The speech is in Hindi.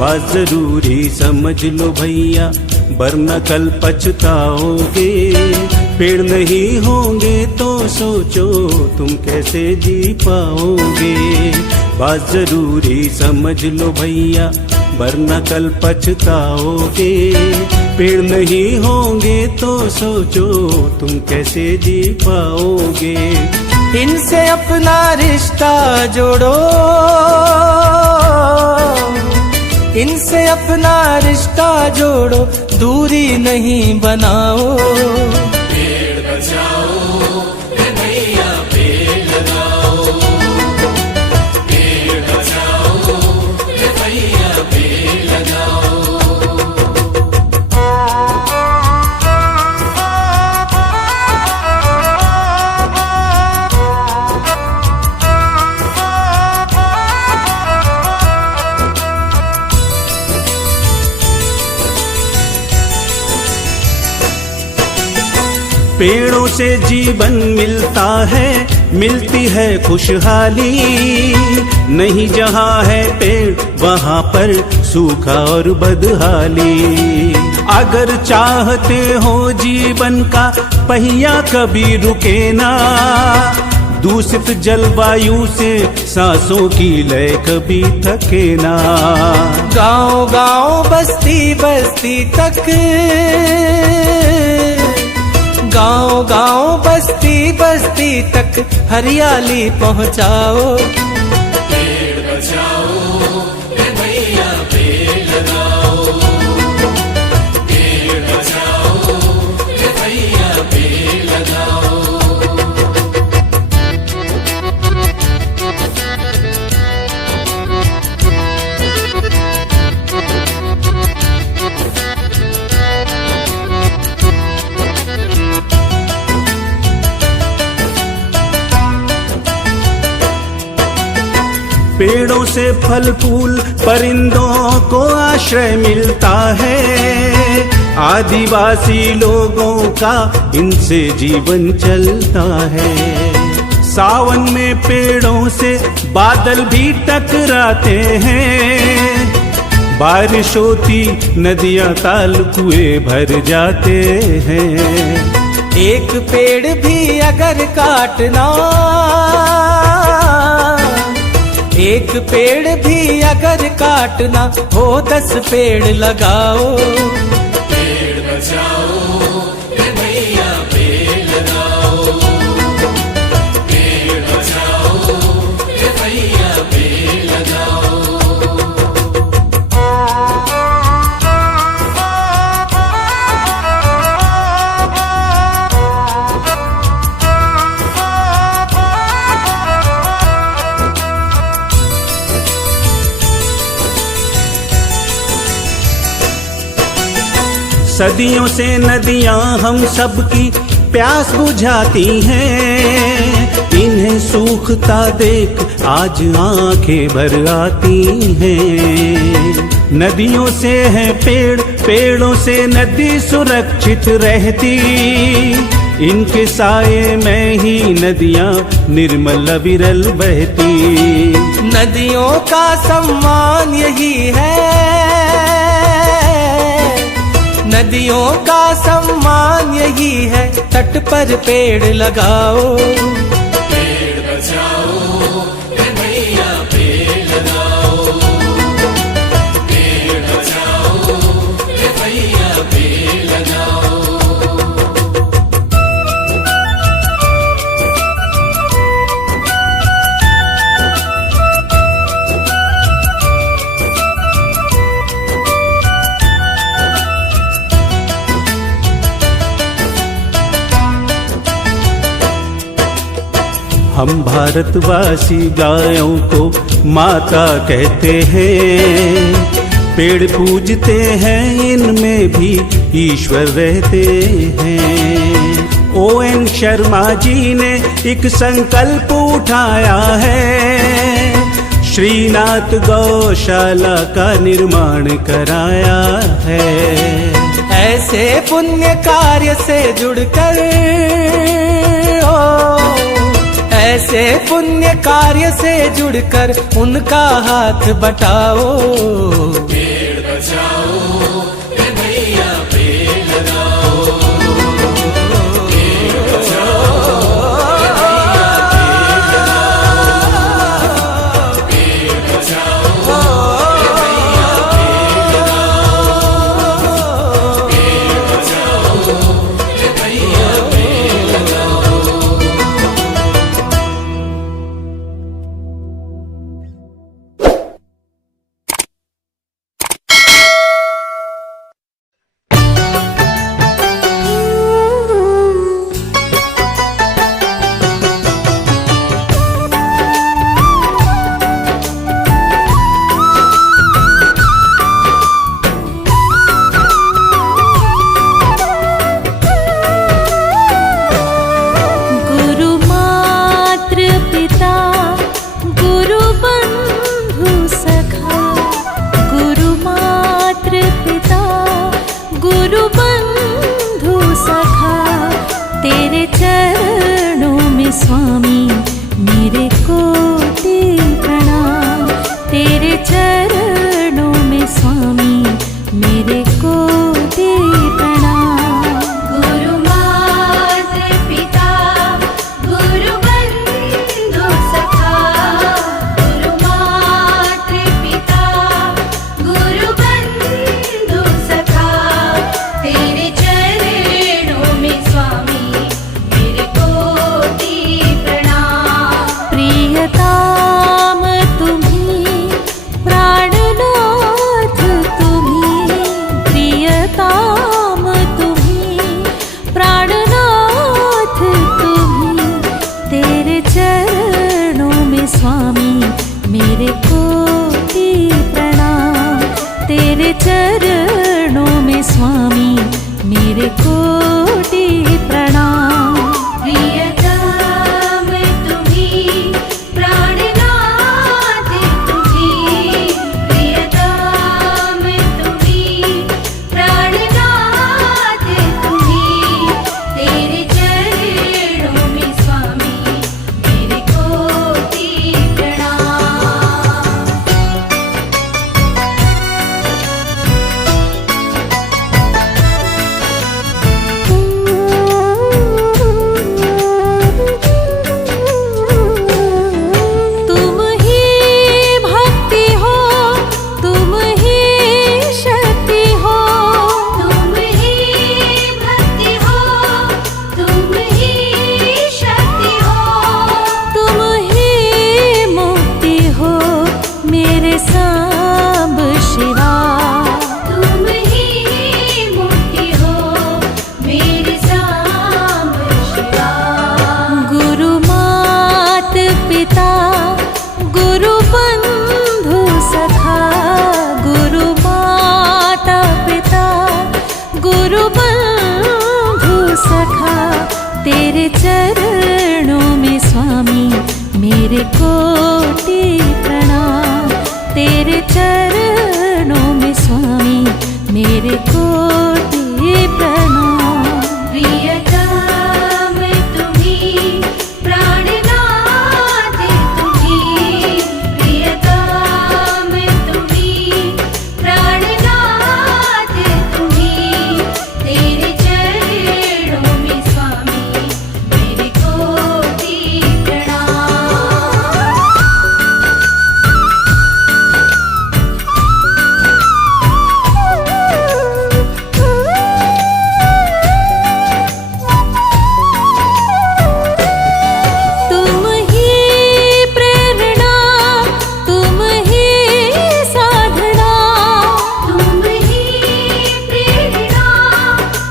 बात जरूरी समझ लो भैया, वरना कल पछताओगे। पेड़ नहीं होंगे तो सोचो तुम कैसे जी पाओगे। बात जरूरी समझ लो भैया, वरना कल पछताओगे। पेड़ नहीं होंगे तो सोचो तुम कैसे जी पाओगे। इनसे अपना रिश्ता जोड़ो, इनसे अपना रिश्ता जोड़ो, दूरी नहीं बनाओ। पेड़ बचाओ रे भैया, पेड़ लगाओ। पेड़ बचाओ रे भैया, पेड़ लगाओ। पेड़ों से जीवन मिलता है, मिलती है खुशहाली। नहीं जहाँ है पेड़ वहाँ पर सूखा और बदहाली। अगर चाहते हो जीवन का पहिया कभी रुके ना, दूषित जलवायु से सांसों की लय कभी थके ना। गांव गांव बस्ती बस्ती तक, गांव गांव बस्ती बस्ती तक हरियाली पहुंचाओ। पेड़ बचाओ रे भैया, पेड़ लगाओ। पेड़ बचाओ रे भैया, पेड़ लगाओ। पेड़ों से फल फूल परिंदों को आश्रय मिलता है। आदिवासी लोगों का इनसे जीवन चलता है। सावन में पेड़ों से बादल भी टकराते हैं। बारिश होती नदियां ताल कुएं भर जाते हैं। एक पेड़ भी अगर काटना, एक पेड़ भी अगर काटना हो 10 पेड़ लगाओ। पेड़ बचाओ रे भैया, पेड़ लगाओ। पेड़ बचाओ रे भैया, पेड़ लगाओ। सदियों से नदियां हम सबकी प्यास बुझाती हैं। इन्हें सूखता देख आज आंखें भर आती हैं। नदियों से है पेड़, पेड़ों से नदी सुरक्षित रहती। इनके साये में ही नदियां निर्मल अविरल बहती। नदियों का सम्मान यही है, नदियों का सम्मान यही है, तट पर पेड़ लगाओ। पेड़ बचाओ रे भैया, पेड़ लगाओ। पेड़ बचाओ रे भैया, पेड़ लगाओ। हम भारतवासी गायों को माता कहते हैं। पेड़ पूजते हैं, इनमें भी ईश्वर रहते हैं। ON शर्मा जी ने एक संकल्प उठाया है। श्रीनाथ गौशाला का निर्माण कराया है। ऐसे पुण्य कार्य से जुड़कर ऐसे पुण्य कार्य से जुड़कर उनका हाथ बटाओ। पेड़ बचाओ रे भैया, पेड़ लगाओ। पेड़ बचाओ रे भैया, पेड़ लगाओ। पेड़ बचाओ रे भैया, पेड़ लगाओ। पेड़ बचाओ रे भैया, पेड़ लगाओ। गुरु मातृ पिता गुरु बंधु सखा, गुरु मातृ पिता गुरु बंधु सखा, तेरे चरणों में स्वामी मेरे कोटि प्रणाम। तेरे चरणों में स्वामी मेरे कोटि प्रणाम। गुरु मातृ पिता गुरु बंधु सखा, गुरु मातृ पिता गुरु बंधु सखा, तेरे चरणों में स्वामी मेरे कोटि प्रणाम। प्रियताम तुम्ही प्राणनाथ तुम्ही, प्रियताम तुम्ही प्राणनाथ तुम्ही, तेरे चरणों में स्वामी मेरे कोटि प्रणाम। तेरे चरणों में स्वामी मेरे कोटि प्रणाम। प्रियतम तुम्ही प्राणनाथ तुम्ही, प्रियतम तुम्ही प्राणनाथ तुम्ही, तेरे चरणों में स्वामी मेरे कोटि प्रणाम। तुम ही भक्ति हो, तुम ही शक्ति हो, तुम ही भक्ति हो, तुम ही शक्ति हो, तुम ही मुक्ति हो मेरे सांब शिवा। तुम ही मुक्ति हो मेरे सांब शिवा। गुरु मात पिता गुरु बंधु सखा, गुरु माता पिता गुरु बंधु सखा, तेरे चरणों में स्वामी मेरे कोटि प्रणाम। तेरे चरणों